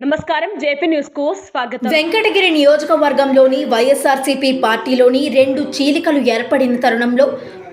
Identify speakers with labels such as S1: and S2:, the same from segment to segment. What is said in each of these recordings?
S1: నమస్కారం జేపీ న్యూస్కు స్వాగతం.
S2: వెంకటగిరి నియోజకవర్గంలోని వైఎస్ఆర్సీపీ పార్టీలోని రెండు చీలికలు ఏర్పడిన తరుణంలో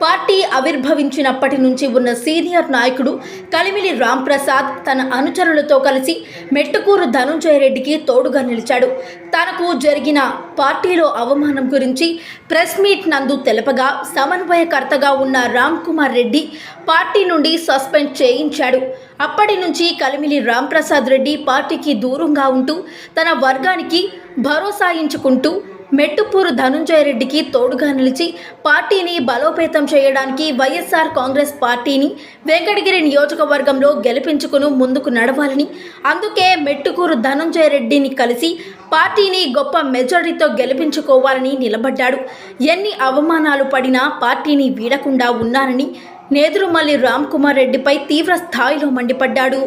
S2: పార్టీ ఆవిర్భవించినప్పటి నుంచి ఉన్న సీనియర్ నాయకుడు కలిమిలి రాంప్రసాద్ తన అనుచరులతో కలిసి మెట్టుకూరు ధనుంజయ రెడ్డికి తోడుగా నిలిచాడు. తనకు జరిగిన పార్టీలో అవమానం గురించి ప్రెస్ మీట్ నందు తెలపగా సమన్వయకర్తగా ఉన్న రామ్ కుమార్ రెడ్డి పార్టీ నుండి సస్పెండ్ చేయించాడు. అప్పటి నుంచి కలిమిలి రాంప్రసాద్ రెడ్డి పార్టీకి దూరంగా ఉంటూ తన వర్గానికి భరోసాయించుకుంటూ మెట్టుపూరు ధనుంజయ రెడ్డికి తోడుగా నిలిచి పార్టీని బలోపేతం చేయడానికి వైఎస్ఆర్ కాంగ్రెస్ పార్టీని వెంకటగిరి నియోజకవర్గంలో గెలిపించుకుని ముందుకు నడవాలని అందుకే మెట్టుకూరు ధనుంజయ రెడ్డిని కలిసి పార్టీని గొప్ప మెజారిటీతో గెలిపించుకోవాలని నిలబడ్డాడు. ఎన్ని అవమానాలు పడినా పార్టీని వీడకుండా ఉన్నారని నేదురుమల్లి రామ్ కుమార్ రెడ్డిపై తీవ్ర స్థాయిలో మండిపడ్డాడు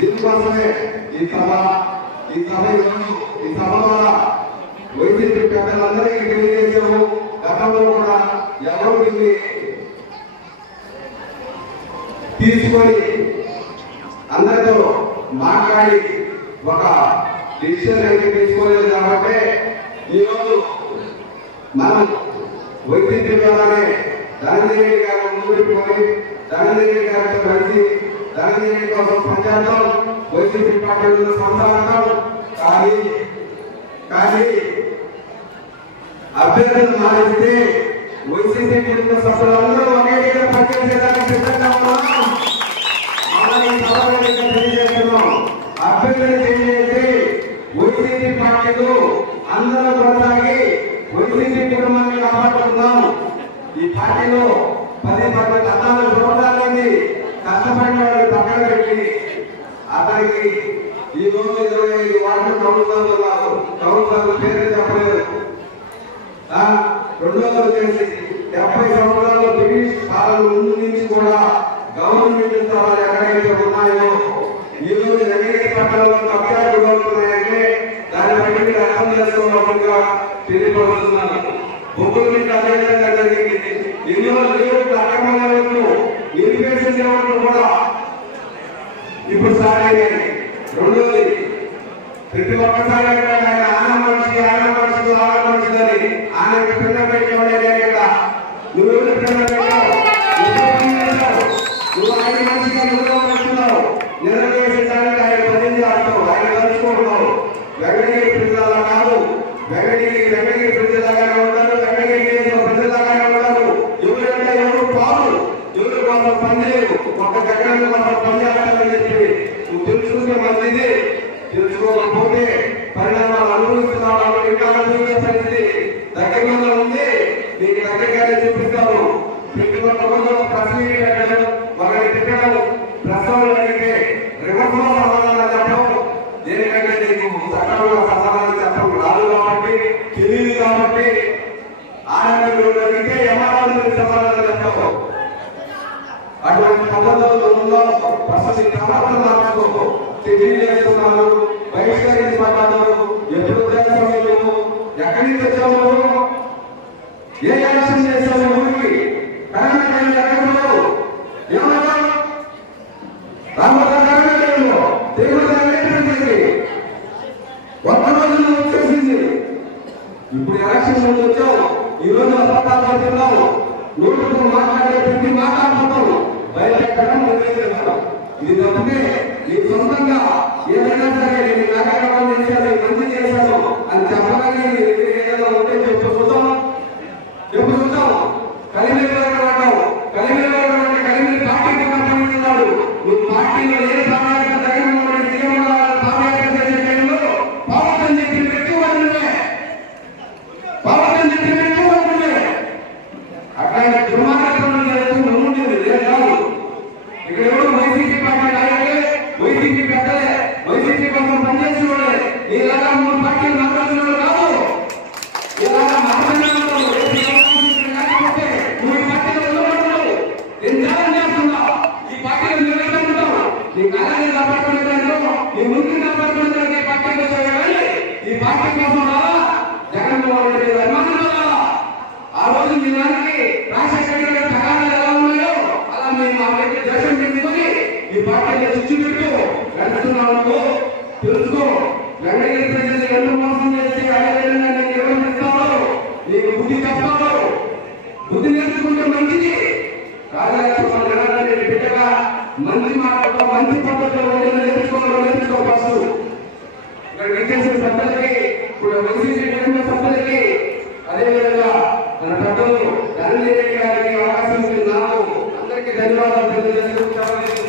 S3: ఈ సభ ఈ సభ ఈ సభ ద్వారా తెలియజేశాము గతంలో కూడా ఎవరు దీన్ని తీసుకొని అందరితో మాట్లాడి ఒక డిసిషన్ అయితే తీసుకోలేదు కాబట్టి ఈరోజు మనం వైద్యుడి ద్వారానే ధనంజయ గారు ముందుకొని ధనంజయ గారితో కలిసి ధనంజయ కోసం పనిచేద్దాం వైసీపీ పార్టీలో సంసారం కానీ కానీ అభ్యర్థులు మారిస్తే వైసీపీ కుటుంబ సభ్యులందరూ ఒకే దగ్గర పనిచేసేదానికి సిద్ధంగా ఉన్నాం అలాగే సభ్యులుగా తెలియజేస్తున్నాం అభ్యర్థులు తెలియజేసి వైసీపీ పార్టీలు అందరూ కొనసాగి వైసీపీ కుటుంబాన్ని కాపాడుతున్నాం ఈ పార్టీలో పది పది పద్నాలుగు చూడాలని కష్టపడిన వాడిని పక్కన పెట్టి అతనికి ఈ రోజు ఇరవై ఐదు వార్డు కౌన్సిలర్లు కాదు కౌన్సిలర్లు పేరు చెప్పలేదు రెండోది వచ్చేసి డెబ్బై సంవత్సరాల్లో బ్రిటిష్ కాలం ముందు నుంచి కూడా గవర్నమెంట్ స్థలాలు ఎక్కడైతే ఉన్నాయో ఈ రోజు నగరీ పట్టణంలో అభ్యర్థులు అవుతున్నాయంటే దాన్ని బట్టి మీరు అర్థం చేసుకోవాలిగా తెలియపడుతున్నాను బొగ్గుల మీద జరిగింది. ఎన్నో ఇరిగేషన్ కూడా ఇప్పుడు స్టార్ట్ రెండోది ప్రతి ఒక్కసారి ఆయన ఆన మనిషి ఆన మనిషి ఆన మనిషి అని ఆయన కింద పెట్టేవాడే కదా నువ్వు ఎవరు కింద పెట్టావు నువ్వు పని చేశావు. నువ్వు ఆయన మనిషిగా నువ్వు వస్తున్నావు నిలబేసేదానికి ఆయన పని చేస్తావు ఆయన కలుసుకుంటున్నావు వెంకటగిరి ప్రజల కాదు వెంకటగిరి వెంకటగిరి ప్రజలాగానే ఉంటారు వెంకటగిరి నియోజక ప్రజలాగానే ఉంటారు ఎవరంటే ఎవరు పాలు ఎవరు లేదు. ఒక జగన్ కోసం పని చెప్పి. నువ్వు తెలుసుకుంటే మంచిది. తెలుసుకోకపోతే పరిణామాలు అనుభవిస్తున్నావు ఇంకా అనుభవించే పరిస్థితి దగ్గరలో ఉంది. నీకు దగ్గరగానే చూపిస్తాను. ప్రతి ఒక్క రోజు ప్రశ్న పెట్టడం ఒకరి తిట్టడం ప్రశ్నలు అడిగితే రివర్స్లో ప్రసతి ప్రవర్తన బహిష్కరించబడ్డారు ఎప్పుడు దేశంలో ఎక్కడి నుంచి ఏ యాక్షన్ ఊరికి ఏమన్నా రామదాస్ ఒక్క వచ్చేసింది. ఇప్పుడు ఎలక్షన్ ముందు వచ్చావు ఈ రోజు అబద్ధాలు పడుతున్నావు మాట్లాడే మాట్లాడుతున్నావు ఇది తప్పితే నీ సొంతంగా ఏదైనా సరే నేను నాగరికం చేశాను మంచి చేశాను అని చెప్పగానే నీ దగ్గర ఏదైనా ఉంటే చెప్పు చూద్దాం చెప్పు చూద్దాం కలిమి అంటావు కలిమి అంటే కలిమి పార్టీ కూడా పనిస్తున్నాడు నువ్వు పార్టీలో ఏ సమాజం అక్కడ పార్టీ కోసం జగన్మోహన్ రెడ్డి అభిమానం ఆ రోజు మీ దానికి రాజశేఖర రెడ్డి ప్రకారాలు ఎలా ఉన్నాయో అలా మేము ఆ వైపు దర్శనం చేసుకుని ఈ పార్టీలో చిచ్చు పెట్టు నడుస్తున్నాము తెలుసుకో వెంకటగిరి ప్రజలు ఎన్నో మోసం చేసి అడగలేదని నేను నిర్వహిస్తాను నీకు బుద్ధి చెప్పాను బుద్ధి నేర్చుకుంటే మంచిది రాజాగారు మంచి మాటలతో మంచి పద్ధతిలో నేర్చుకోవడం నేర్చుకో ఇక్కడ విచ్చేసిన సభ్యులకి ఇప్పుడు వైసీపీ కుటుంబ సభ్యులకి అదేవిధంగా మన పెద్దలు ధనంజయ గారికి అవకాశం ఇచ్చిన నాకు అందరికీ ధన్యవాదాలు తెలియజేసుకుంటామని